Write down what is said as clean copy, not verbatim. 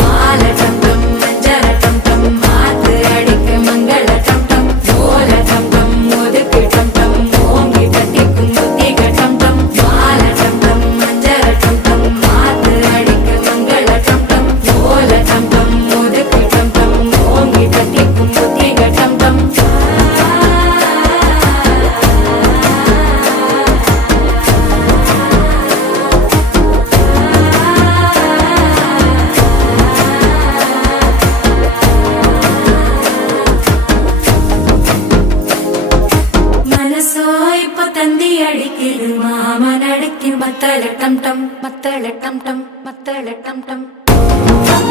மாலை டம் டம் மஞ்சள டம் டம் மாத்து அடிக்க மங்கள டம் டம் ஓல டம் டம் ஒதுக்கு டம் டம் ஓங்கி தட்டிக்கும் புத்திக டம் டம் மாலை டம் டம் மஞ்சள டம் டம் மாத்து அடிக்க மங்கள டம் டம் ஓல டம் டம் ஒதுக்கு டம் டம் ஓங்கி தட்டிக்கும் புத்திக டம் டம் தந்தி அடிக்குது மாமன் அடிக்கு மத்தள டம் டம் மத்தள டம் டம் மத்தள டம் டம்